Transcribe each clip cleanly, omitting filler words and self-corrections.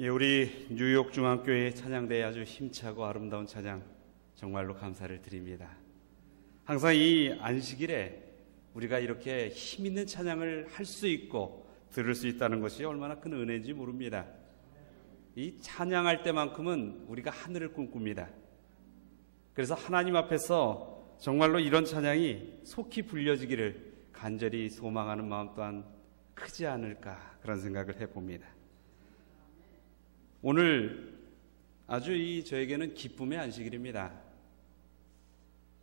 예, 우리 뉴욕 중앙교회 찬양대의 아주 힘차고 아름다운 찬양 정말로 감사를 드립니다. 항상 이 안식일에 우리가 이렇게 힘 있는 찬양을 할 수 있고 들을 수 있다는 것이 얼마나 큰 은혜인지 모릅니다. 이 찬양할 때만큼은 우리가 하늘을 꿈꿉니다. 그래서 하나님 앞에서 정말로 이런 찬양이 속히 불려지기를 간절히 소망하는 마음 또한 크지 않을까 그런 생각을 해봅니다. 오늘 아주 저에게는 기쁨의 안식일입니다.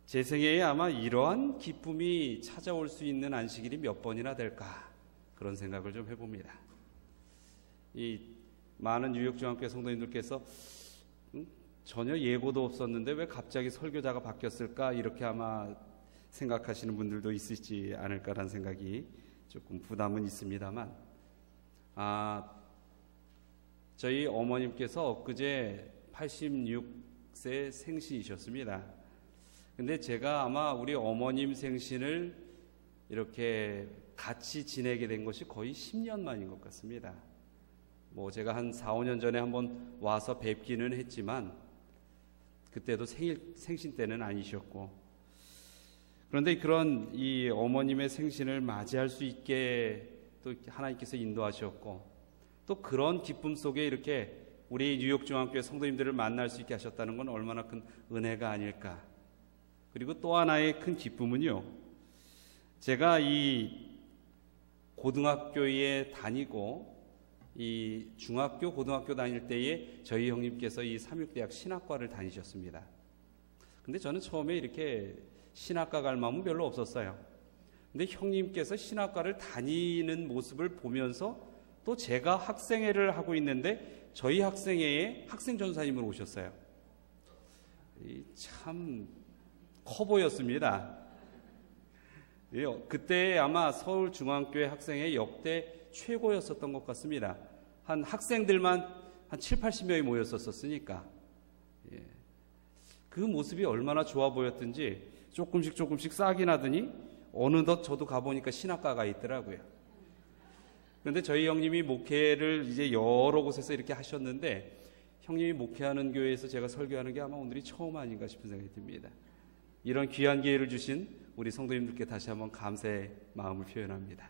제 생애에 아마 이러한 기쁨이 찾아올 수 있는 안식일이 몇 번이나 될까 그런 생각을 좀 해봅니다. 이 많은 뉴욕 중앙교회 성도님들께서 전혀 예고도 없었는데 왜 갑자기 설교자가 바뀌었을까 이렇게 아마 생각하시는 분들도 있을지 않을까라는 생각이 조금 부담은 있습니다만 저희 어머님께서 엊그제 86세 생신이셨습니다. 근데 제가 아마 우리 어머님 생신을 이렇게 같이 지내게 된 것이 거의 10년 만인 것 같습니다. 뭐 제가 한 4, 5년 전에 한번 와서 뵙기는 했지만 그때도 생신 때는 아니셨고, 그런데 그런 이 어머님의 생신을 맞이할 수 있게 또 하나님께서 인도하셨고, 또 그런 기쁨 속에 이렇게 우리 뉴욕 중앙교회 성도님들을 만날 수 있게 하셨다는 건 얼마나 큰 은혜가 아닐까. 그리고 또 하나의 큰 기쁨은요, 제가 이 고등학교에 다니고 이 중학교, 고등학교 다닐 때에 저희 형님께서 이 삼육대학 신학과를 다니셨습니다. 근데 저는 처음에 이렇게 신학과 갈 마음은 별로 없었어요. 근데 형님께서 신학과를 다니는 모습을 보면서 또 제가 학생회를 하고 있는데 저희 학생회에 학생전사님을 오셨어요. 참 커 보였습니다. 그때 아마 서울중앙교회 학생회 역대 최고였었던 것 같습니다. 한 학생들만 한 7, 80명이 모였었으니까 그 모습이 얼마나 좋아 보였든지 조금씩 싹이 나더니 어느덧 저도 가보니까 신학과가 있더라고요. 그런데 저희 형님이 목회를 이제 여러 곳에서 이렇게 하셨는데 형님이 목회하는 교회에서 제가 설교하는 게 아마 오늘이 처음 아닌가 싶은 생각이 듭니다. 이런 귀한 기회를 주신 우리 성도님들께 다시 한번 감사의 마음을 표현합니다.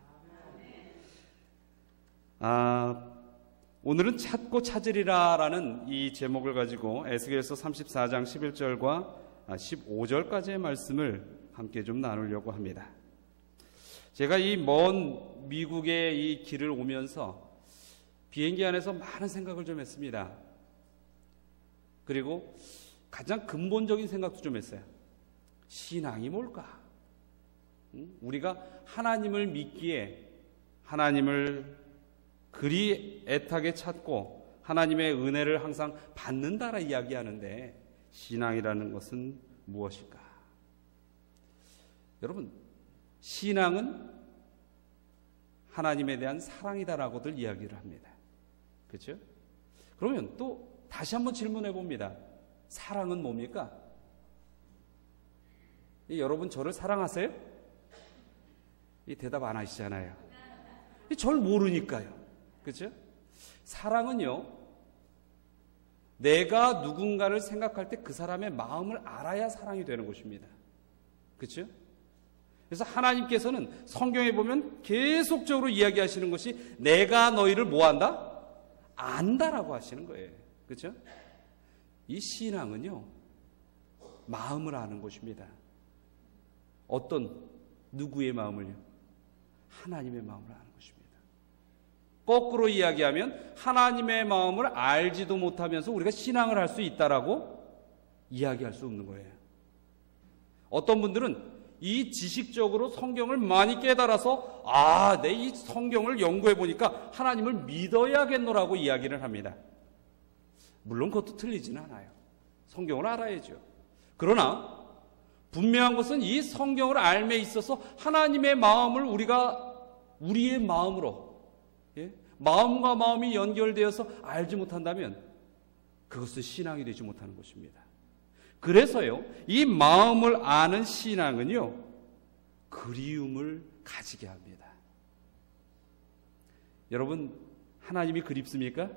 오늘은 찾고 찾으리라라는 이 제목을 가지고 에스겔서 34장 11절과 15절까지의 말씀을 함께 좀 나누려고 합니다. 제가 이 먼 미국의 이 길을 오면서 비행기 안에서 많은 생각을 좀 했습니다. 그리고 가장 근본적인 생각도 좀 했어요. 신앙이 뭘까? 우리가 하나님을 믿기에 하나님을 그리 애타게 찾고 하나님의 은혜를 항상 받는다라 이야기하는데 신앙이라는 것은 무엇일까? 여러분, 신앙은 하나님에 대한 사랑이다라고들 이야기를 합니다. 그렇죠? 그러면 또 다시 한번 질문해 봅니다. 사랑은 뭡니까? 여러분 저를 사랑하세요? 이 대답 안 하시잖아요. 절 모르니까요. 그렇죠? 사랑은요, 내가 누군가를 생각할 때 그 사람의 마음을 알아야 사랑이 되는 것입니다. 그렇죠? 그래서 하나님께서는 성경에 보면 계속적으로 이야기하시는 것이 내가 너희를 뭐한다? 안다라고 하시는 거예요. 그렇죠? 이 신앙은요, 마음을 아는 것입니다. 어떤 누구의 마음을요? 하나님의 마음을 아는 것입니다. 거꾸로 이야기하면 하나님의 마음을 알지도 못하면서 우리가 신앙을 할 수 있다라고 이야기할 수 없는 거예요. 어떤 분들은 이 지식적으로 성경을 많이 깨달아서 내 이 성경을 연구해 보니까 하나님을 믿어야겠노라고 이야기를 합니다. 물론 그것도 틀리지는 않아요. 성경을 알아야죠. 그러나 분명한 것은 이 성경을 알매 있어서 하나님의 마음을 우리가 우리의 마음으로 마음과 마음이 연결되어서 알지 못한다면 그것은 신앙이 되지 못하는 것입니다. 그래서요, 이 마음을 아는 신앙은요, 그리움을 가지게 합니다. 여러분, 하나님이 그립습니까?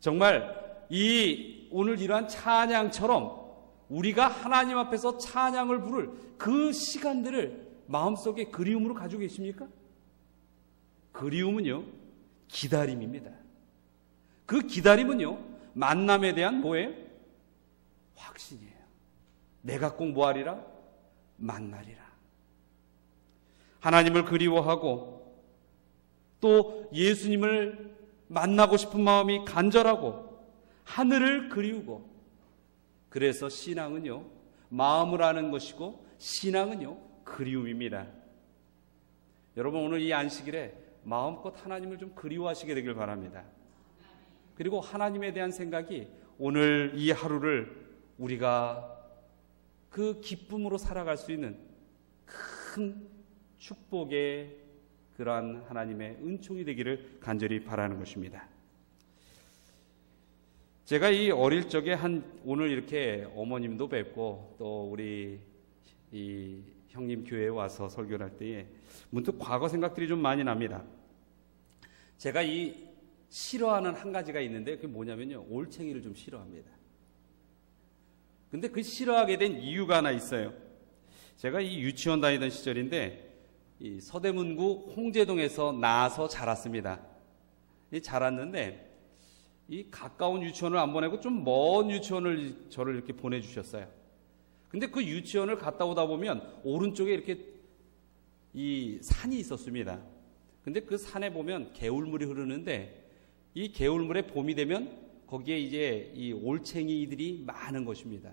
정말 이 오늘 이러한 찬양처럼 우리가 하나님 앞에서 찬양을 부를 그 시간들을 마음속에 그리움으로 가지고 계십니까? 그리움은요, 기다림입니다. 그 기다림은요, 만남에 대한 뭐예요? 확신이에요. 내가 꼭 뭐하리라? 만나리라. 하나님을 그리워하고 또 예수님을 만나고 싶은 마음이 간절하고 하늘을 그리우고, 그래서 신앙은요, 마음을 아는 것이고 신앙은요, 그리움입니다. 여러분, 오늘 이 안식일에 마음껏 하나님을 좀 그리워하시게 되길 바랍니다. 그리고 하나님에 대한 생각이 오늘 이 하루를 우리가 그 기쁨으로 살아갈 수 있는 큰 축복의 그러한 하나님의 은총이 되기를 간절히 바라는 것입니다. 제가 이 어릴 적에 오늘 이렇게 어머님도 뵙고 또 우리 이 형님 교회에 와서 설교를 할 때에 문득 과거 생각들이 좀 많이 납니다. 제가 이 싫어하는 한 가지가 있는데 그게 뭐냐면요, 올챙이를 좀 싫어합니다. 근데 그 싫어하게 된 이유가 하나 있어요. 제가 이 유치원 다니던 시절인데 이 서대문구 홍제동에서 나서 자랐습니다. 자랐는데 이 가까운 유치원을 안 보내고 좀 먼 유치원을 저를 이렇게 보내주셨어요. 근데 그 유치원을 갔다 오다 보면 오른쪽에 이렇게 이 산이 있었습니다. 근데 그 산에 보면 개울물이 흐르는데 이 개울물에 봄이 되면 거기에 이제 이 올챙이들이 많은 것입니다.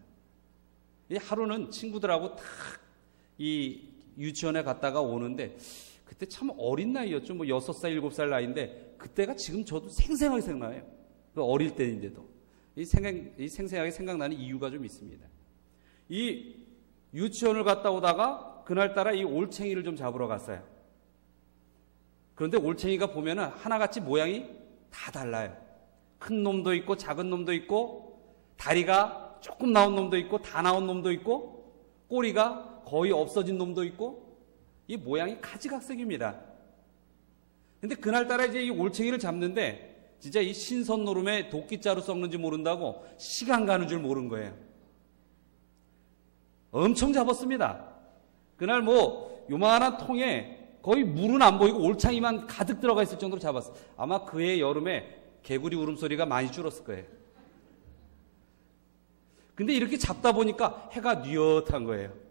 하루는 친구들하고 탁 이 유치원에 갔다가 오는데 그때 참 어린 나이였죠. 뭐 6살, 7살 나이인데 그때가 지금 저도 생생하게 생각나요. 그 어릴 때인데도. 이 생생하게 생각나는 이유가 좀 있습니다. 이 유치원을 갔다 오다가 그날따라 이 올챙이를 좀 잡으러 갔어요. 그런데 올챙이가 보면은 하나같이 모양이 다 달라요. 큰 놈도 있고 작은 놈도 있고 다리가 조금 나온 놈도 있고 다 나온 놈도 있고 꼬리가 거의 없어진 놈도 있고 이 모양이 가지각색입니다. 근데 그날따라 이제 이 올챙이를 잡는데 진짜 이 신선 노름에 도끼자루 썩는지 모른다고 시간 가는 줄 모른 거예요. 엄청 잡았습니다. 그날 뭐 요만한 통에 거의 물은 안 보이고 올챙이만 가득 들어가 있을 정도로 잡았어요. 아마 그해 여름에 개구리 울음소리가 많이 줄었을 거예요. 근데 이렇게 잡다 보니까 해가 뉘엿한 거예요.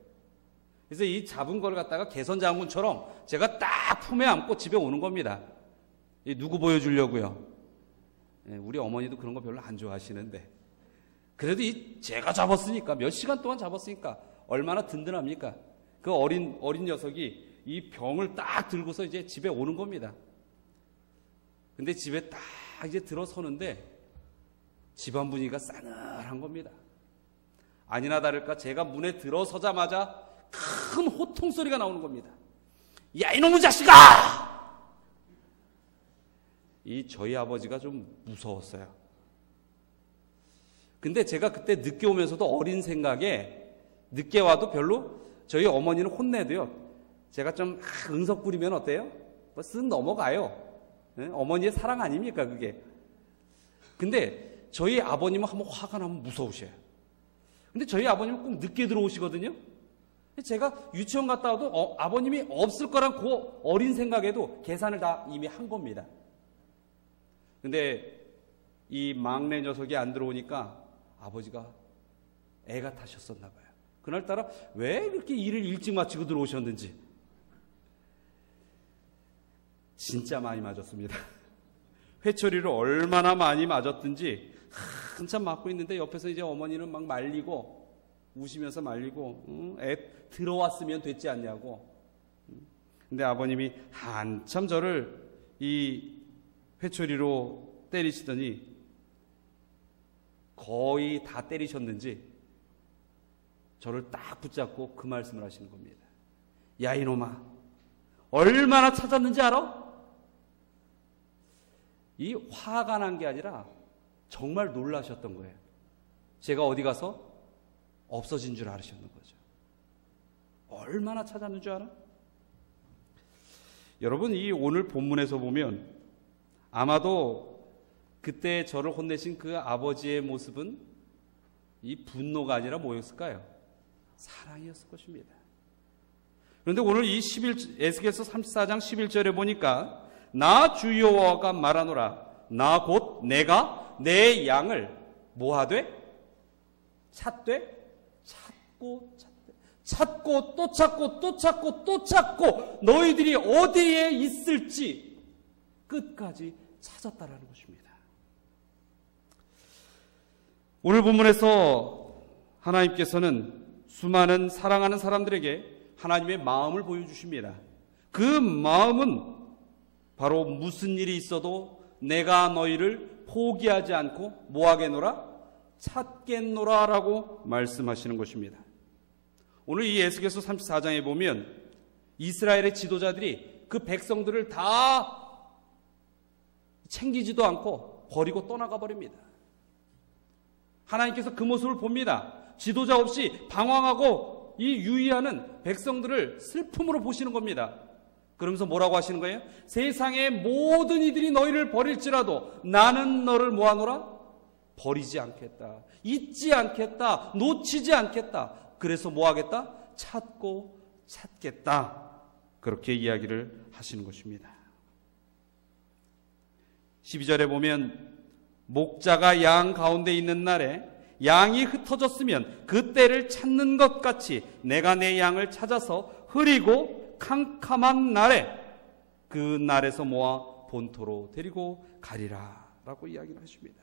그래서 이 잡은 걸 갖다가 개선장군처럼 제가 딱 품에 안고 집에 오는 겁니다. 누구 보여주려고요? 우리 어머니도 그런 거 별로 안 좋아하시는데 그래도 제가 잡았으니까 몇 시간 동안 잡았으니까 얼마나 든든합니까? 그 어린 녀석이 이 병을 딱 들고서 이제 집에 오는 겁니다. 근데 집에 딱 이제 들어서는데 집안 분위기가 싸늘한 겁니다. 아니나 다를까 제가 문에 들어서자마자 큰 호통 소리가 나오는 겁니다. 야, 이놈의 자식아! 저희 아버지가 좀 무서웠어요. 근데 제가 그때 늦게 오면서도 어린 생각에 늦게 와도 별로 저희 어머니는 혼내도요. 제가 좀 응석 부리면 어때요? 뭐 쓱 넘어가요. 어머니의 사랑 아닙니까 그게. 근데 저희 아버님은 한번 화가 나면 무서우셔요. 근데 저희 아버님은 꼭 늦게 들어오시거든요. 제가 유치원 갔다 와도 아버님이 없을 거란 그 어린 생각에도 계산을 다 이미 한 겁니다. 근데 이 막내 녀석이 안 들어오니까 아버지가 애가 타셨었나 봐요. 그날따라 왜 그렇게 일을 일찍 마치고 들어오셨는지. 진짜 많이 맞았습니다. 회초리를 얼마나 많이 맞았든지 한참 맞고 있는데 옆에서 이제 어머니는 막 말리고 우시면서 말리고 애 들어왔으면 됐지 않냐고. 근데 아버님이 한참 저를 이 회초리로 때리시더니 거의 다 때리셨는지 저를 딱 붙잡고 그 말씀을 하시는 겁니다. 야, 이놈아, 얼마나 찾았는지 알아? 이 화가 난 게 아니라 정말 놀라셨던 거예요. 제가 어디 가서 없어진 줄 알으셨는 거죠. 얼마나 찾았는 줄 알아? 여러분, 이 오늘 본문에서 보면 아마도 그때 저를 혼내신 그 아버지의 모습은 이 분노가 아니라 뭐였을까요? 사랑이었을 것입니다. 그런데 오늘 이 에스겔서 34장 11절에 보니까 나 주 여호와가 말하노라 나 곧 내가 내 양을 뭐하되? 찾되? 찾고 또 찾고 또 찾고 또 찾고 너희들이 어디에 있을지 끝까지 찾았다라는 것입니다. 오늘 본문에서 하나님께서는 수많은 사랑하는 사람들에게 하나님의 마음을 보여주십니다. 그 마음은 바로 무슨 일이 있어도 내가 너희를 포기하지 않고 뭐하겠노라? 찾겠노라 라고 말씀하시는 것입니다. 오늘 이 에스겔서 34장에 보면 이스라엘의 지도자들이 그 백성들을 다 챙기지도 않고 버리고 떠나가 버립니다. 하나님께서 그 모습을 봅니다. 지도자 없이 방황하고 이 유의하는 백성들을 슬픔으로 보시는 겁니다. 그러면서 뭐라고 하시는 거예요? 세상의 모든 이들이 너희를 버릴지라도 나는 너를 뭐하노라? 버리지 않겠다. 잊지 않겠다. 놓치지 않겠다. 그래서 뭐하겠다? 찾고 찾겠다. 그렇게 이야기를 하시는 것입니다. 12절에 보면 목자가 양 가운데 있는 날에 양이 흩어졌으면 그 때를 찾는 것 같이 내가 내 양을 찾아서 흐리고 캄캄한 날에 그 날에서 모아 본토로 데리고 가리라 라고 이야기를 하십니다.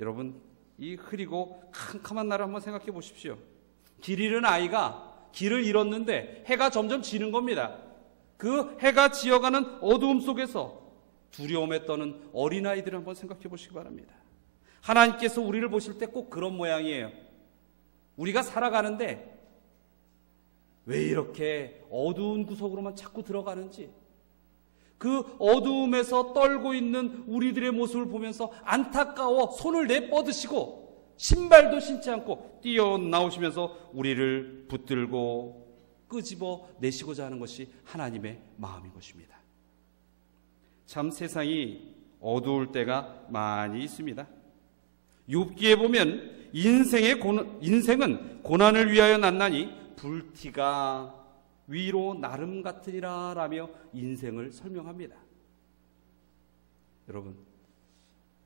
여러분 이 흐리고 캄캄한 날을 한번 생각해 보십시오. 길 잃은 아이가 길을 잃었는데 해가 점점 지는 겁니다. 그 해가 지어가는 어두움 속에서 두려움에 떠는 어린아이들을 한번 생각해 보시기 바랍니다. 하나님께서 우리를 보실 때 꼭 그런 모양이에요. 우리가 살아가는데 왜 이렇게 어두운 구석으로만 자꾸 들어가는지, 그 어두움에서 떨고 있는 우리들의 모습을 보면서 안타까워 손을 내뻗으시고 신발도 신지 않고 뛰어나오시면서 우리를 붙들고 끄집어 내시고자 하는 것이 하나님의 마음인 것입니다. 참 세상이 어두울 때가 많이 있습니다. 욥기에 보면 인생은 고난을 위하여 났나니 불티가 위로 나름 같으니라 라며 인생을 설명합니다.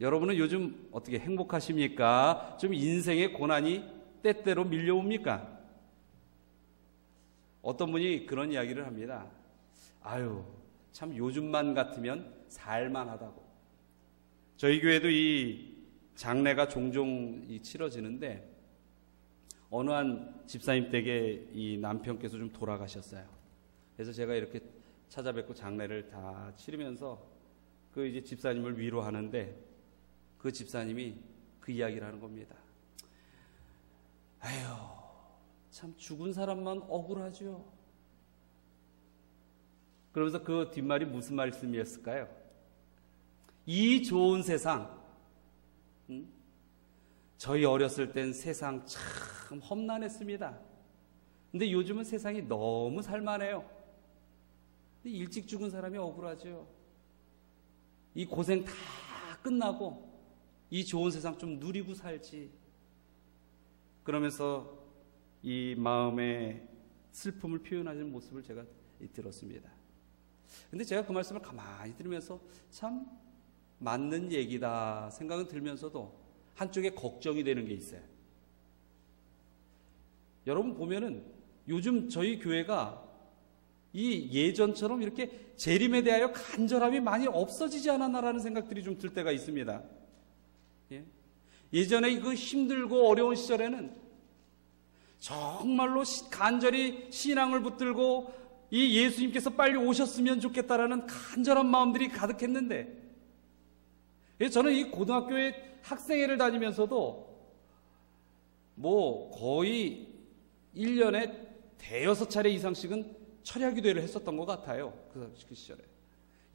여러분은 요즘 어떻게 행복하십니까? 좀 인생의 고난이 때때로 밀려옵니까? 어떤 분이 그런 이야기를 합니다. 아유, 참 요즘만 같으면 살만하다고. 저희 교회도 이 장례가 종종 치러지는데 어느 한 집사님 댁에 이 남편께서 좀 돌아가셨어요. 그래서 제가 이렇게 찾아뵙고 장례를 다 치르면서 그 이제 집사님을 위로하는데 그 집사님이 그 이야기를 하는 겁니다. 아유, 참 죽은 사람만 억울하죠. 그러면서 그 뒷말이 무슨 말씀이었을까요? 이 좋은 세상, 저희 어렸을 땐 세상 참 험난했습니다. 근데 요즘은 세상이 너무 살만해요. 근데 일찍 죽은 사람이 억울하죠. 이 고생 다 끝나고 이 좋은 세상 좀 누리고 살지. 그러면서 이 마음의 슬픔을 표현하는 모습을 제가 들었습니다. 근데 제가 그 말씀을 가만히 들으면서 참 맞는 얘기다 생각은 들면서도 한쪽에 걱정이 되는 게 있어요. 여러분 보면은 요즘 저희 교회가 이 예전처럼 이렇게 재림에 대하여 간절함이 많이 없어지지 않았나라는 생각들이 좀 들 때가 있습니다. 예전에 그 힘들고 어려운 시절에는 정말로 간절히 신앙을 붙들고 이 예수님께서 빨리 오셨으면 좋겠다라는 간절한 마음들이 가득했는데, 저는 이 고등학교에 학생회를 다니면서도 뭐 거의 1년에 대여섯 차례 이상씩은 철야기도회를 했었던 것 같아요. 그 시절에.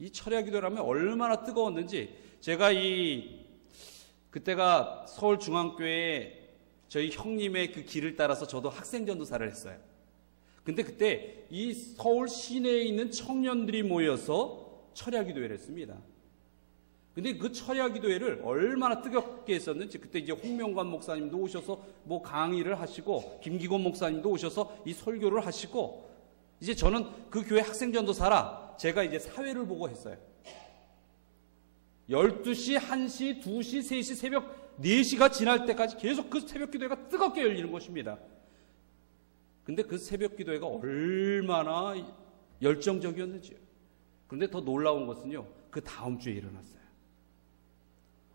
이 철야기도회를 하면 얼마나 뜨거웠는지, 제가 그때가 서울중앙교회 저희 형님의 그 길을 따라서 저도 학생전도사를 했어요. 근데 그때 이 서울 시내에 있는 청년들이 모여서 철야기도회를 했습니다. 근데 그 철야 기도회를 얼마나 뜨겁게 했었는지, 그때 이제 홍명관 목사님도 오셔서 뭐 강의를 하시고, 김기곤 목사님도 오셔서 이 설교를 하시고, 이제 저는 그 교회 학생전도사라 제가 이제 사회를 보고 했어요. 12시, 1시, 2시, 3시, 새벽 4시가 지날 때까지 계속 그 새벽 기도회가 뜨겁게 열리는 것입니다. 근데 그 새벽 기도회가 얼마나 열정적이었는지요. 그런데 더 놀라운 것은요, 그 다음 주에 일어났어요.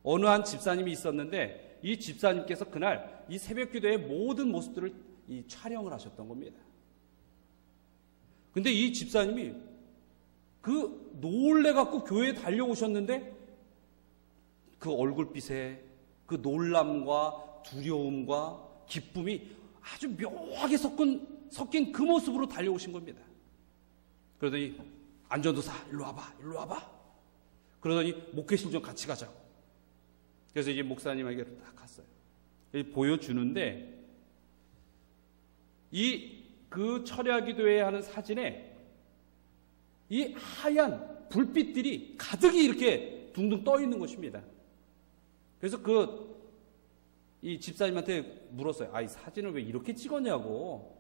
어느 한 집사님이 있었는데, 이 집사님께서 그날 이 새벽 기도회의 모든 모습들을 이 촬영을 하셨던 겁니다. 근데 이 집사님이 그 놀래갖고 교회에 달려오셨는데, 그 얼굴빛에 그 놀람과 두려움과 기쁨이 아주 묘하게 섞인 그 모습으로 달려오신 겁니다. 그러더니 안전도사 일로 와봐. 그러더니 목회실 좀 같이 가자고. 그래서 이제 목사님에게 딱 갔어요. 보여주는데, 그 철야기도회 하는 사진에 이 하얀 불빛들이 가득히 이렇게 둥둥 떠 있는 것입니다. 그래서 이 집사님한테 물었어요. 이 사진을 왜 이렇게 찍었냐고.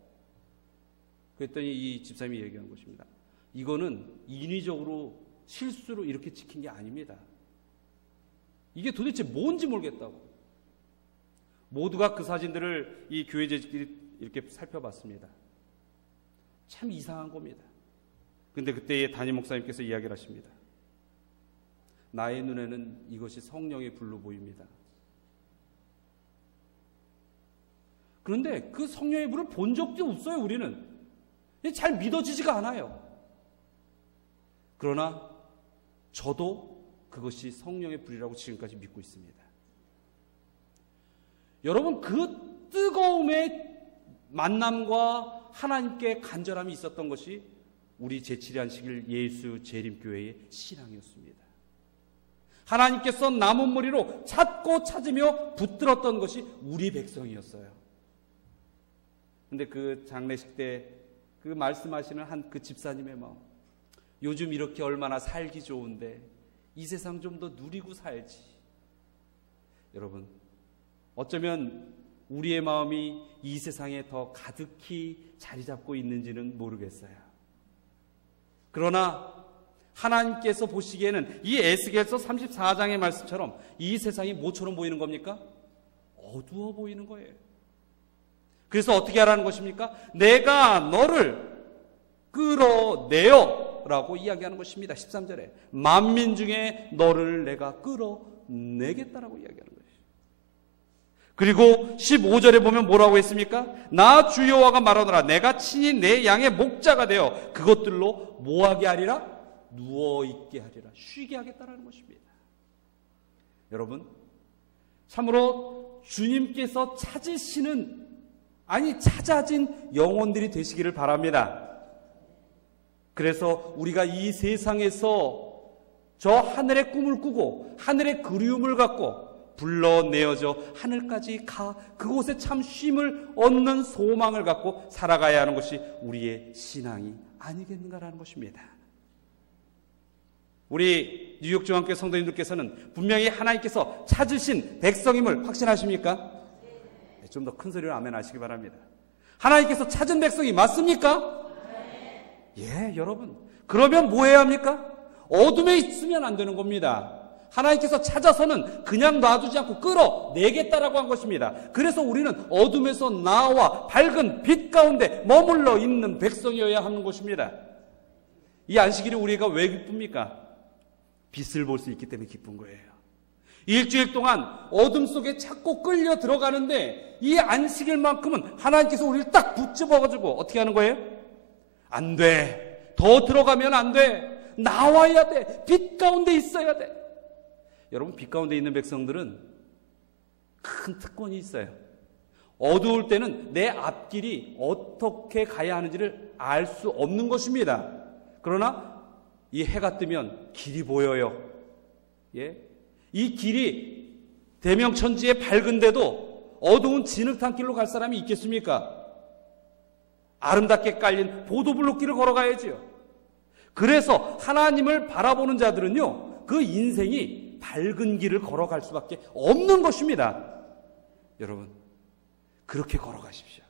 그랬더니 이 집사님이 얘기한 것입니다. 이거는 인위적으로 실수로 이렇게 찍힌 게 아닙니다. 이게 도대체 뭔지 모르겠다고. 모두가 그 사진들을 이 교회 재직들이 이렇게 살펴봤습니다. 참 이상한 겁니다. 근데 그때의 담임 목사님께서 이야기를 하십니다. 나의 눈에는 이것이 성령의 불로 보입니다. 그런데 그 성령의 불을 본 적도 없어요, 우리는. 잘 믿어지지가 않아요. 그러나 저도 그것이 성령의 불이라고 지금까지 믿고 있습니다. 여러분, 그 뜨거움의 만남과 하나님께 간절함이 있었던 것이 우리 제7일 안식일 예수 재림교회의 신앙이었습니다. 하나님께서 남은 머리로 찾고 찾으며 붙들었던 것이 우리 백성이었어요. 근데 그 장례식 때 그 말씀하시는 그 집사님의 마음, 요즘 이렇게 얼마나 살기 좋은데 이 세상 좀 더 누리고 살지. 여러분, 어쩌면 우리의 마음이 이 세상에 더 가득히 자리 잡고 있는지는 모르겠어요. 그러나 하나님께서 보시기에는 이 에스겔서 34장의 말씀처럼 이 세상이 뭐처럼 보이는 겁니까? 어두워 보이는 거예요. 그래서 어떻게 하라는 것입니까? 내가 너를 끌어내어 라고 이야기하는 것입니다. 13절에 만민 중에 너를 내가 끌어내겠다라고 이야기하는 것이죠. 그리고 15절에 보면 뭐라고 했습니까? 나 주 여호와가 말하노라 내가 친히 내 양의 목자가 되어 그것들로 뭐하게 하리라? 누워있게 하리라. 쉬게 하겠다라는 것입니다. 여러분, 참으로 주님께서 찾아진 영혼들이 되시기를 바랍니다. 그래서 우리가 이 세상에서 저 하늘의 꿈을 꾸고 하늘의 그리움을 갖고 불러내어져 하늘까지 가 그곳에 참 쉼을 얻는 소망을 갖고 살아가야 하는 것이 우리의 신앙이 아니겠는가라는 것입니다. 우리 뉴욕중앙교회 성도님들께서는 분명히 하나님께서 찾으신 백성임을 확신하십니까? 좀 더 큰 소리로 아멘 하시기 바랍니다. 하나님께서 찾은 백성이 맞습니까? 예, 여러분. 그러면 뭐 해야 합니까? 어둠에 있으면 안 되는 겁니다. 하나님께서 찾아서는 그냥 놔두지 않고 끌어내겠다라고 한 것입니다. 그래서 우리는 어둠에서 나와 밝은 빛 가운데 머물러 있는 백성이어야 하는 것입니다. 이 안식일이 우리가 왜 기쁩니까? 빛을 볼 수 있기 때문에 기쁜 거예요. 일주일 동안 어둠 속에 자꾸 끌려 들어가는데 이 안식일만큼은 하나님께서 우리를 딱 붙잡아가지고 어떻게 하는 거예요? 안 돼. 더 들어가면 안 돼. 나와야 돼. 빛 가운데 있어야 돼. 여러분, 빛 가운데 있는 백성들은 큰 특권이 있어요. 어두울 때는 내 앞길이 어떻게 가야 하는지를 알 수 없는 것입니다. 그러나 이 해가 뜨면 길이 보여요. 예? 이 길이 대명천지에 밝은데도 어두운 진흙탕 길로 갈 사람이 있겠습니까? 아름답게 깔린 보도블록길을 걸어가야지요. 그래서 하나님을 바라보는 자들은요, 그 인생이 밝은 길을 걸어갈 수밖에 없는 것입니다. 여러분, 그렇게 걸어가십시오.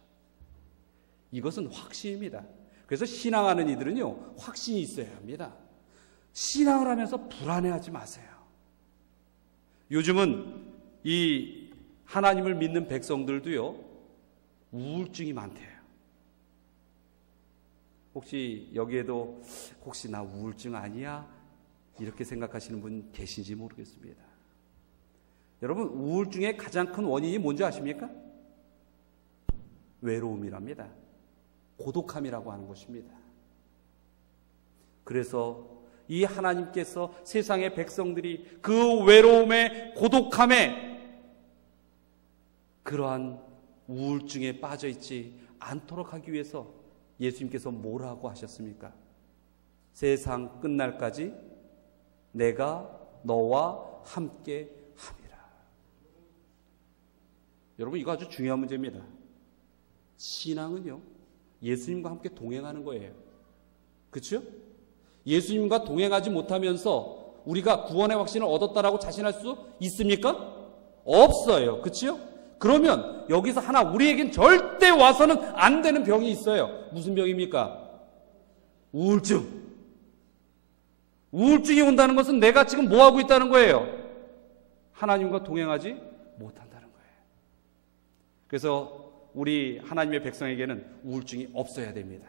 이것은 확신입니다. 그래서 신앙하는 이들은요, 확신이 있어야 합니다. 신앙을 하면서 불안해하지 마세요. 요즘은 이 하나님을 믿는 백성들도요, 우울증이 많대요. 혹시 여기에도 혹시 나 우울증 아니야? 이렇게 생각하시는 분 계신지 모르겠습니다. 여러분, 우울증의 가장 큰 원인이 뭔지 아십니까? 외로움이랍니다. 고독함이라고 하는 것입니다. 그래서 이 하나님께서 세상의 백성들이 그 외로움에, 고독함에, 그러한 우울증에 빠져 있지 않도록 하기 위해서 예수님께서 뭐라고 하셨습니까? 세상 끝날까지 내가 너와 함께 함이라. 여러분, 이거 아주 중요한 문제입니다. 신앙은요, 예수님과 함께 동행하는 거예요. 그렇죠? 예수님과 동행하지 못하면서 우리가 구원의 확신을 얻었다라고 자신할 수 있습니까? 없어요. 그렇죠? 그러면 여기서 하나, 우리에겐 절대 와서는 안 되는 병이 있어요. 무슨 병입니까? 우울증. 우울증이 온다는 것은 내가 지금 뭐 하고 있다는 거예요? 하나님과 동행하지 못한다는 거예요. 그래서 우리 하나님의 백성에게는 우울증이 없어야 됩니다.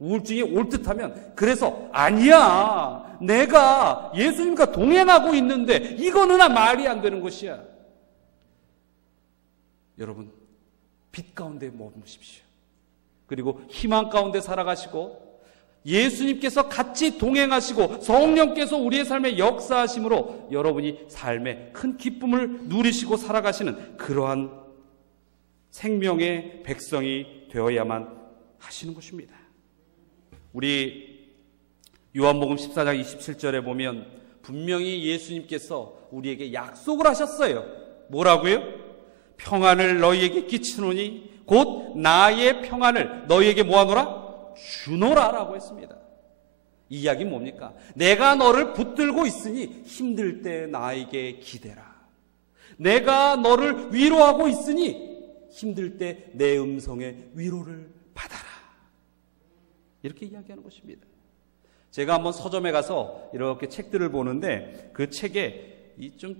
우울증이 올 듯하면, 그래서 아니야, 내가 예수님과 동행하고 있는데 이거는 말이 안 되는 것이야. 여러분, 빛 가운데 머무십시오. 그리고 희망 가운데 살아가시고, 예수님께서 같이 동행하시고 성령께서 우리의 삶에 역사하심으로 여러분이 삶의 큰 기쁨을 누리시고 살아가시는 그러한 생명의 백성이 되어야만 하시는 것입니다. 우리 요한복음 14장 27절에 보면 분명히 예수님께서 우리에게 약속을 하셨어요. 뭐라고요? 평안을 너희에게 끼치노니 곧 나의 평안을 너희에게 뭐하노라? 주노라라고 했습니다. 이 이야기는 뭡니까? 내가 너를 붙들고 있으니 힘들 때 나에게 기대라. 내가 너를 위로하고 있으니 힘들 때 내 음성의 위로를 받아라. 이렇게 이야기하는 것입니다. 제가 한번 서점에 가서 이렇게 책들을 보는데 그 책에 이 좀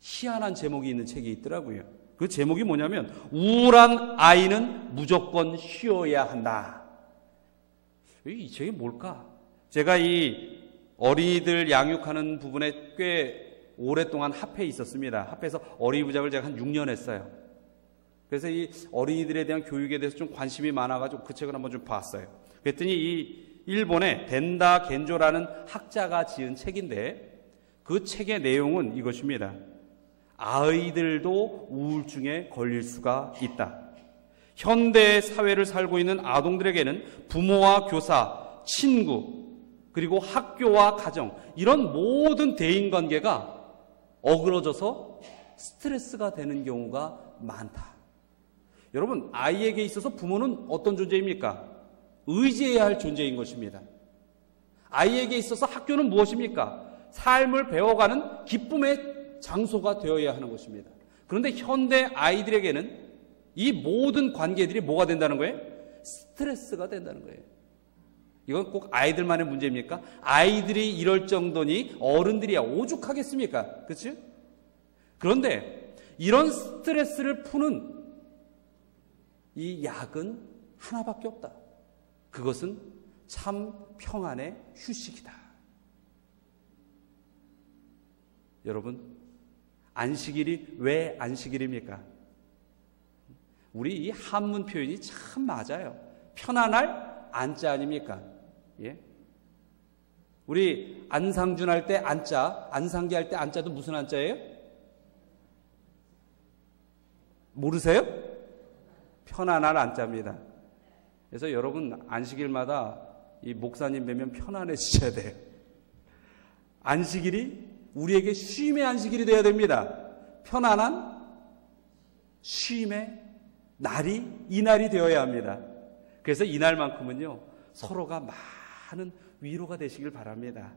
희한한 제목이 있는 책이 있더라고요. 그 제목이 뭐냐면 우울한 아이는 무조건 쉬어야 한다. 이 책이 뭘까? 제가 이 어린이들 양육하는 부분에 꽤 오랫동안 합회에 있었습니다. 합회에서 어린이 부장을 제가 한 6년 했어요. 그래서 이 어린이들에 대한 교육에 대해서 좀 관심이 많아가지고 그 책을 한번 좀 봤어요. 그랬더니 이 일본의 덴다 겐조라는 학자가 지은 책인데 그 책의 내용은 이것입니다. 아이들도 우울증에 걸릴 수가 있다. 현대 사회를 살고 있는 아동들에게는 부모와 교사, 친구, 그리고 학교와 가정, 이런 모든 대인관계가 어그러져서 스트레스가 되는 경우가 많다. 여러분, 아이에게 있어서 부모는 어떤 존재입니까? 의지해야 할 존재인 것입니다. 아이에게 있어서 학교는 무엇입니까? 삶을 배워가는 기쁨의 장소가 되어야 하는 것입니다. 그런데 현대 아이들에게는 이 모든 관계들이 뭐가 된다는 거예요? 스트레스가 된다는 거예요. 이건 꼭 아이들만의 문제입니까? 아이들이 이럴 정도니 어른들이야 오죽하겠습니까? 그렇지? 그런데 이런 스트레스를 푸는 이 약은 하나밖에 없다. 그것은 참 평안의 휴식이다. 여러분, 안식일이 왜 안식일입니까? 우리 이 한문 표현이 참 맞아요. 편안할 안자 아닙니까? 예? 우리 안상준 할 때 안자, 안상기 할 때 안자도 무슨 안자예요? 모르세요? 편안할 안자입니다. 그래서 여러분 안식일마다 이 목사님 뵈면 편안해지셔야 돼요. 안식일이 우리에게 쉼의 안식일이 되어야 됩니다. 편안한 쉼의 날이 이날이 되어야 합니다. 그래서 이날만큼은요 서로가 많은 위로가 되시길 바랍니다.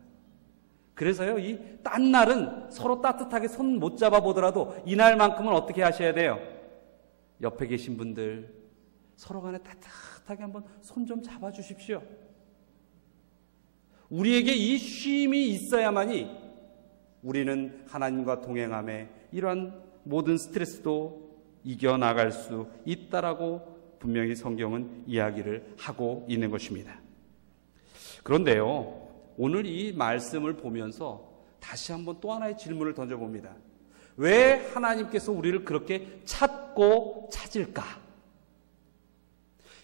그래서요, 이 딴 날은 서로 따뜻하게 손 못 잡아 보더라도 이날만큼은 어떻게 하셔야 돼요? 옆에 계신 분들 서로 간에 따뜻하게 한번 손 좀 잡아 주십시오. 우리에게 이 쉼이 있어야만이 우리는 하나님과 동행함에 이러한 모든 스트레스도 이겨나갈 수 있다라고 분명히 성경은 이야기를 하고 있는 것입니다. 그런데요, 오늘 이 말씀을 보면서 다시 한번 또 하나의 질문을 던져봅니다. 왜 하나님께서 우리를 그렇게 찾고 찾을까?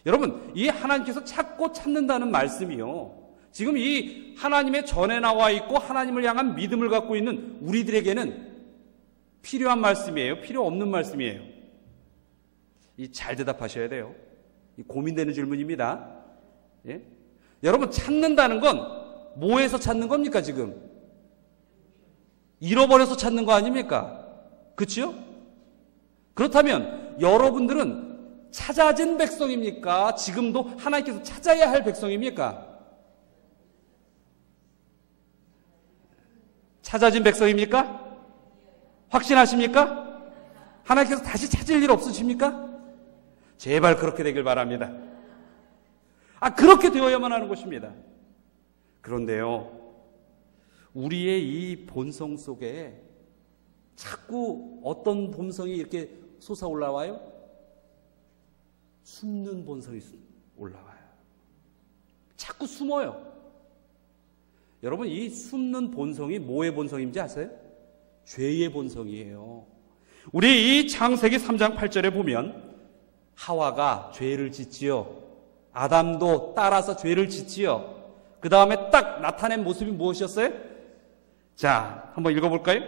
여러분, 이 하나님께서 찾고 찾는다는 말씀이요, 지금 이 하나님의 전에 나와 있고 하나님을 향한 믿음을 갖고 있는 우리들에게는 필요한 말씀이에요? 필요 없는 말씀이에요? 잘 대답하셔야 돼요. 고민되는 질문입니다. 예? 여러분, 찾는다는 건 뭐에서 찾는 겁니까? 지금 잃어버려서 찾는 거 아닙니까? 그렇죠? 그렇다면 여러분들은 찾아진 백성입니까? 지금도 하나님께서 찾아야 할 백성입니까? 찾아진 백성입니까? 확신하십니까? 하나님께서 다시 찾을 일 없으십니까? 제발 그렇게 되길 바랍니다. 그렇게 되어야만 하는 것입니다. 그런데요, 우리의 이 본성 속에 자꾸 어떤 본성이 이렇게 솟아올라와요? 숨는 본성이 올라와요. 자꾸 숨어요. 여러분, 이 숨는 본성이 뭐의 본성인지 아세요? 죄의 본성이에요. 우리 이 창세기 3장 8절에 보면 하와가 죄를 짓지요. 아담도 따라서 죄를 짓지요. 그 다음에 딱 나타낸 모습이 무엇이었어요? 자, 한번 읽어볼까요?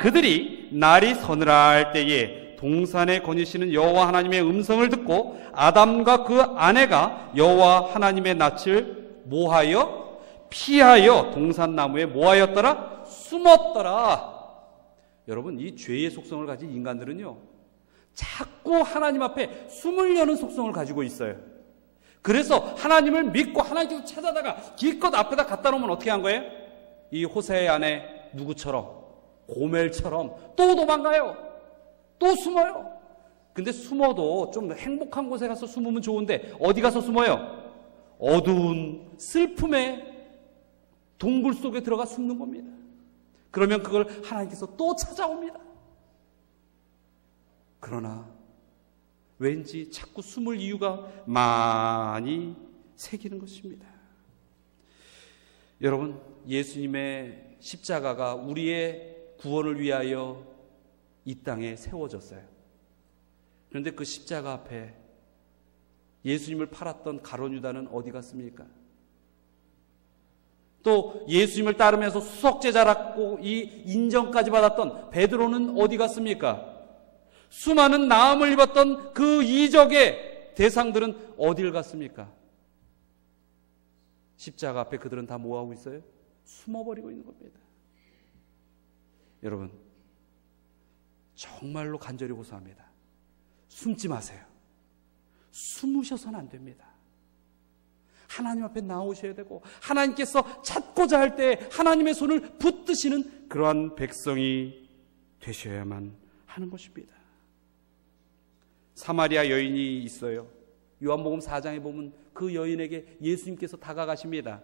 그들이 날이 서늘할 때에 동산에 거니시는 여호와 하나님의 음성을 듣고 아담과 그 아내가 여호와 하나님의 낯을 뭐하여? 피하여 동산나무에 뭐하였더라? 숨었더라. 여러분, 이 죄의 속성을 가진 인간들은요, 자꾸 하나님 앞에 숨을 여는 속성을 가지고 있어요. 그래서 하나님을 믿고 하나님께서 찾아다가 기껏 앞에다 갖다 놓으면 어떻게 한 거예요? 이 호세의 아내 누구처럼? 고멜처럼 또 도망가요. 또 숨어요. 근데 숨어도 좀 행복한 곳에 가서 숨으면 좋은데 어디 가서 숨어요? 어두운 슬픔의 동굴 속에 들어가 숨는 겁니다. 그러면 그걸 하나님께서 또 찾아옵니다. 그러나 왠지 자꾸 숨을 이유가 많이 생기는 것입니다. 여러분, 예수님의 십자가가 우리의 구원을 위하여 이 땅에 세워졌어요. 그런데 그 십자가 앞에 예수님을 팔았던 가룟 유다는 어디 갔습니까? 또 예수님을 따르면서 수석제자라고 이 인정까지 받았던 베드로는 어디 갔습니까? 수많은 나음을 입었던 그 이적의 대상들은 어딜 갔습니까? 십자가 앞에 그들은 다 뭐하고 있어요? 숨어버리고 있는 겁니다. 여러분, 정말로 간절히 고소합니다. 숨지 마세요. 숨으셔서는 안 됩니다. 하나님 앞에 나오셔야 되고 하나님께서 찾고자 할 때 하나님의 손을 붙드시는 그러한 백성이 되셔야만 하는 것입니다. 사마리아 여인이 있어요. 요한복음 4장에 보면 그 여인에게 예수님께서 다가가십니다.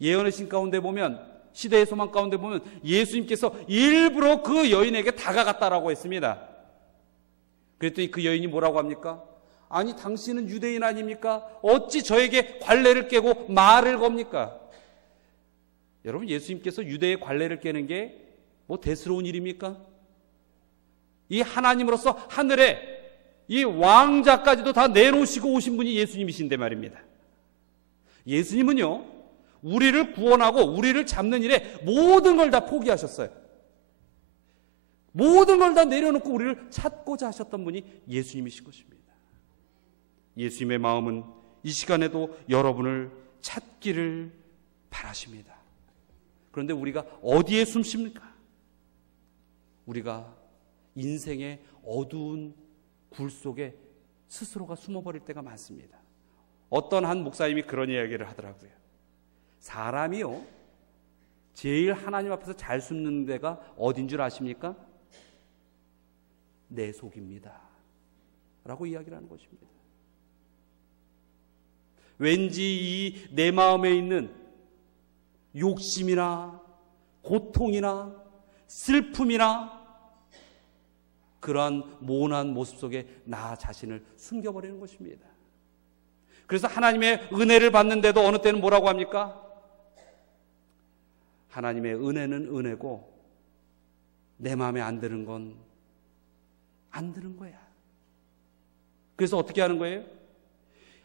예언의 신 가운데 보면, 시대의 소망 가운데 보면 예수님께서 일부러 그 여인에게 다가갔다라고 했습니다. 그랬더니 그 여인이 뭐라고 합니까? 아니, 당신은 유대인 아닙니까? 어찌 저에게 관례를 깨고 말을 겁니까? 여러분, 예수님께서 유대의 관례를 깨는 게 뭐 대수로운 일입니까? 이 하나님으로서 하늘에 이 왕자까지도 다 내놓으시고 오신 분이 예수님이신데 말입니다. 예수님은요, 우리를 구원하고 우리를 잡는 일에 모든 걸 다 포기하셨어요. 모든 걸 다 내려놓고 우리를 찾고자 하셨던 분이 예수님이신 것입니다. 예수님의 마음은 이 시간에도 여러분을 찾기를 바라십니다. 그런데 우리가 어디에 숨쉽니까? 우리가 인생의 어두운 굴 속에 스스로가 숨어버릴 때가 많습니다. 어떤 한 목사님이 그런 이야기를 하더라고요. 사람이요, 제일 하나님 앞에서 잘 숨는 데가 어딘 줄 아십니까? 내 속입니다 라고 이야기를 하는 것입니다. 왠지 이 내 마음에 있는 욕심이나 고통이나 슬픔이나 그러한 모난 모습 속에 나 자신을 숨겨버리는 것입니다. 그래서 하나님의 은혜를 받는데도 어느 때는 뭐라고 합니까? 하나님의 은혜는 은혜고 내 마음에 안 드는 건 안 드는 거야. 그래서 어떻게 하는 거예요?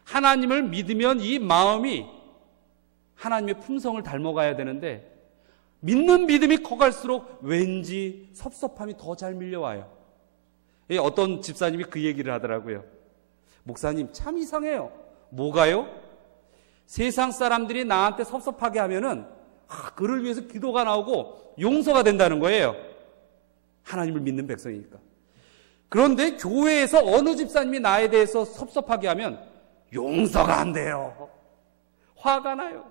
하나님을 믿으면 이 마음이 하나님의 품성을 닮아가야 되는데 믿는 믿음이 커갈수록 왠지 섭섭함이 더 잘 밀려와요. 어떤 집사님이 그 얘기를 하더라고요. 목사님 참 이상해요. 뭐가요? 세상 사람들이 나한테 섭섭하게 하면은 그를 위해서 기도가 나오고 용서가 된다는 거예요. 하나님을 믿는 백성이니까. 그런데 교회에서 어느 집사님이 나에 대해서 섭섭하게 하면 용서가 안 돼요. 화가 나요.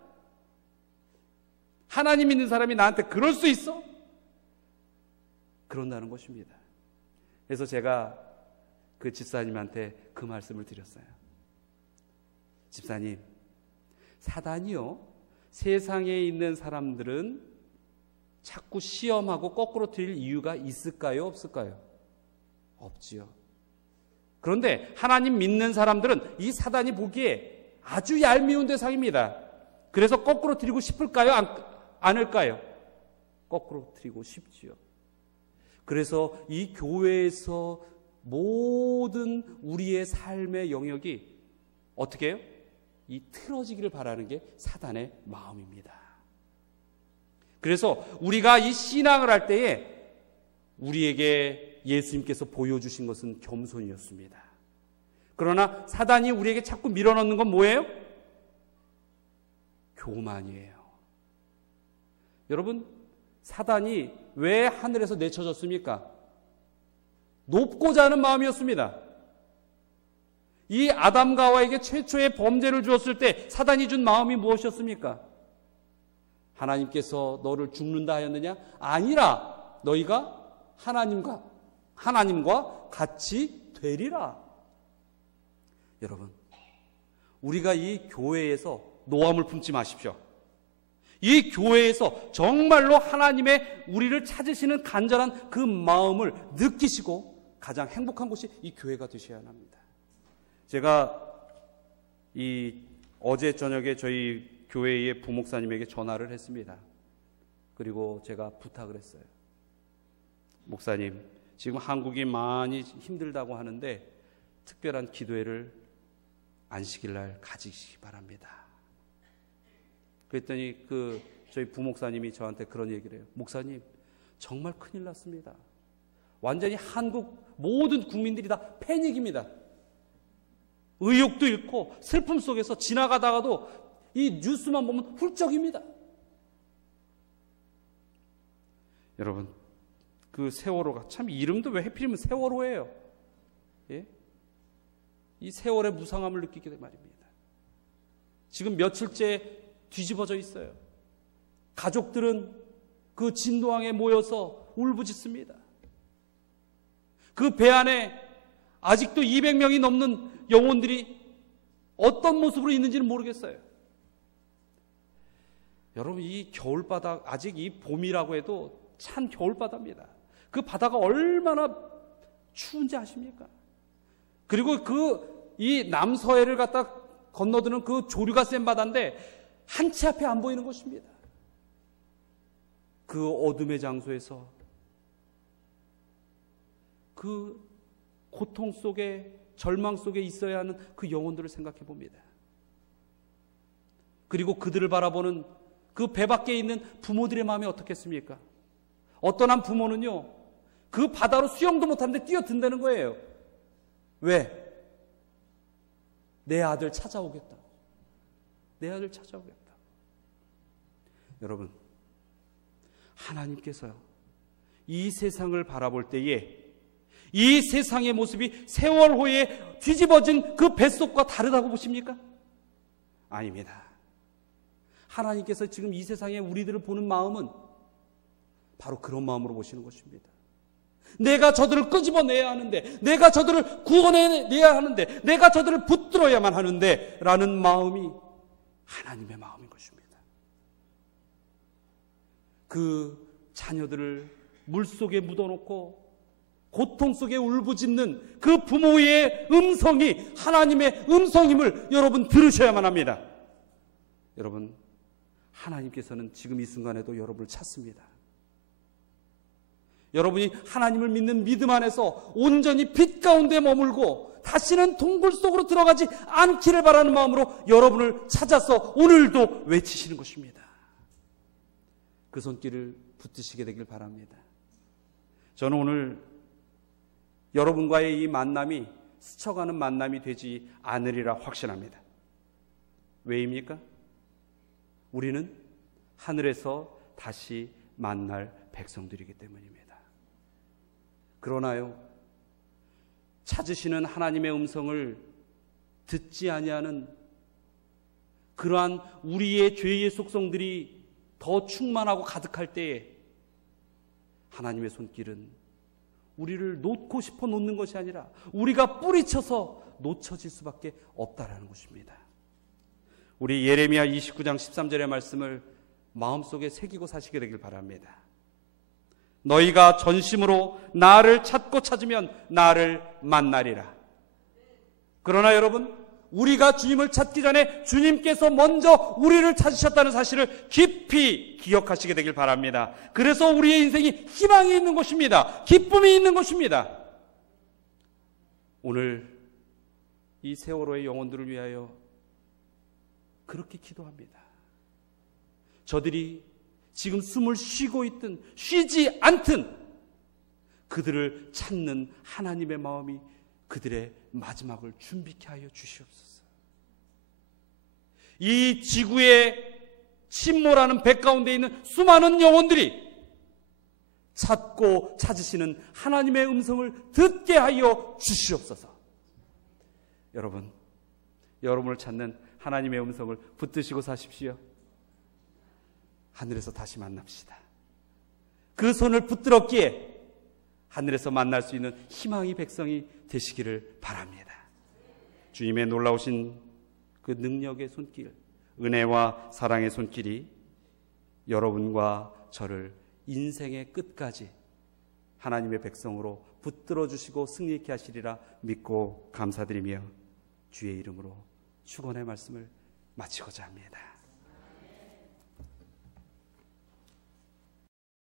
하나님 믿는 사람이 나한테 그럴 수 있어? 그런다는 것입니다. 그래서 제가 그 집사님한테 그 말씀을 드렸어요. 집사님, 사단이요, 세상에 있는 사람들은 자꾸 시험하고 거꾸로 틀릴 이유가 있을까요? 없을까요? 없지요. 그런데 하나님 믿는 사람들은 이 사단이 보기에 아주 얄미운 대상입니다. 그래서 거꾸로 드리고 싶을까요? 않을까요? 거꾸로 드리고 싶지요. 그래서 이 교회에서 모든 우리의 삶의 영역이 어떻게 해요? 이 틀어지기를 바라는 게 사단의 마음입니다. 그래서 우리가 이 신앙을 할 때에 우리에게 예수님께서 보여주신 것은 겸손이었습니다. 그러나 사단이 우리에게 자꾸 밀어넣는 건 뭐예요? 교만이에요. 여러분, 사단이 왜 하늘에서 내쳐졌습니까? 높고자 하는 마음이었습니다. 이 아담과 하와에게 최초의 범죄를 주었을 때 사단이 준 마음이 무엇이었습니까? 하나님께서 너를 죽는다 하였느냐? 아니라 너희가 하나님과 같이 되리라. 여러분, 우리가 이 교회에서 노함을 품지 마십시오. 이 교회에서 정말로 하나님의 우리를 찾으시는 간절한 그 마음을 느끼시고 가장 행복한 곳이 이 교회가 되셔야 합니다. 제가 어제 저녁에 저희 교회의 부목사님에게 전화를 했습니다. 그리고 제가 부탁을 했어요. 목사님, 지금 한국이 많이 힘들다고 하는데 특별한 기도회를 안식일날 가지시기 바랍니다. 그랬더니 저희 부목사님이 저한테 그런 얘기를 해요. 목사님, 정말 큰일 났습니다. 완전히 한국 모든 국민들이 다 패닉입니다. 의욕도 잃고 슬픔 속에서 지나가다가도 이 뉴스만 보면 훌쩍입니다. 여러분, 그 세월호가 참 이름도 왜 하필이면 세월호예요? 예? 이 세월의 무상함을 느끼게 된 말입니다. 지금 며칠째 뒤집어져 있어요. 가족들은 그 진도항에 모여서 울부짖습니다. 그 배 안에 아직도 200명이 넘는 영혼들이 어떤 모습으로 있는지는 모르겠어요. 여러분, 이 겨울바다, 아직 이 봄이라고 해도 찬 겨울바다입니다. 그 바다가 얼마나 추운지 아십니까? 그리고 이 남서해를 갖다 건너드는 그 조류가 센 바다인데 한 치 앞에 안 보이는 것입니다. 그 어둠의 장소에서 그 고통 속에, 절망 속에 있어야 하는 그 영혼들을 생각해 봅니다. 그리고 그들을 바라보는 그 배 밖에 있는 부모들의 마음이 어떻겠습니까? 어떤 한 부모는요, 그 바다로 수영도 못하는데 뛰어든다는 거예요. 왜? 내 아들 찾아오겠다. 내 아들 찾아오겠다. 여러분, 하나님께서요, 이 세상을 바라볼 때에 이 세상의 모습이 세월호에 뒤집어진 그 뱃속과 다르다고 보십니까? 아닙니다. 하나님께서 지금 이 세상에 우리들을 보는 마음은 바로 그런 마음으로 보시는 것입니다. 내가 저들을 끄집어내야 하는데, 내가 저들을 구원해내야 하는데, 내가 저들을 붙들어야만 하는데 라는 마음이 하나님의 마음인 것입니다. 그 자녀들을 물속에 묻어놓고 고통 속에 울부짖는 그 부모의 음성이 하나님의 음성임을 여러분 들으셔야만 합니다. 여러분, 하나님께서는 지금 이 순간에도 여러분을 찾습니다. 여러분이 하나님을 믿는 믿음 안에서 온전히 빛 가운데 머물고 다시는 동굴 속으로 들어가지 않기를 바라는 마음으로 여러분을 찾아서 오늘도 외치시는 것입니다. 그 손길을 붙드시게 되길 바랍니다. 저는 오늘 여러분과의 이 만남이 스쳐가는 만남이 되지 않으리라 확신합니다. 왜입니까? 우리는 하늘에서 다시 만날 백성들이기 때문입니다. 그러나요, 찾으시는 하나님의 음성을 듣지 아니하는 그러한 우리의 죄의 속성들이 더 충만하고 가득할 때에 하나님의 손길은 우리를 놓고 싶어 놓는 것이 아니라 우리가 뿌리쳐서 놓쳐질 수밖에 없다라는 것입니다. 우리 예레미야 29장 13절의 말씀을 마음속에 새기고 사시게 되길 바랍니다. 너희가 전심으로 나를 찾고 찾으면 나를 만나리라. 그러나 여러분, 우리가 주님을 찾기 전에 주님께서 먼저 우리를 찾으셨다는 사실을 깊이 기억하시게 되길 바랍니다. 그래서 우리의 인생이 희망이 있는 것입니다. 기쁨이 있는 것입니다. 오늘 이 세월호의 영혼들을 위하여 그렇게 기도합니다. 저들이 지금 숨을 쉬고 있든 쉬지 않든 그들을 찾는 하나님의 마음이 그들의 마지막을 준비케 하여 주시옵소서. 이 지구의 침몰하는 배 가운데 있는 수많은 영혼들이 찾고 찾으시는 하나님의 음성을 듣게 하여 주시옵소서. 여러분, 여러분을 찾는 하나님의 음성을 붙드시고 사십시오. 하늘에서 다시 만납시다. 그 손을 붙들었기에 하늘에서 만날 수 있는 희망의 백성이 되시기를 바랍니다. 주님의 놀라우신 그 능력의 손길, 은혜와 사랑의 손길이 여러분과 저를 인생의 끝까지 하나님의 백성으로 붙들어 주시고 승리케 하시리라 믿고 감사드리며 주의 이름으로 축원의 말씀을 마치고자 합니다.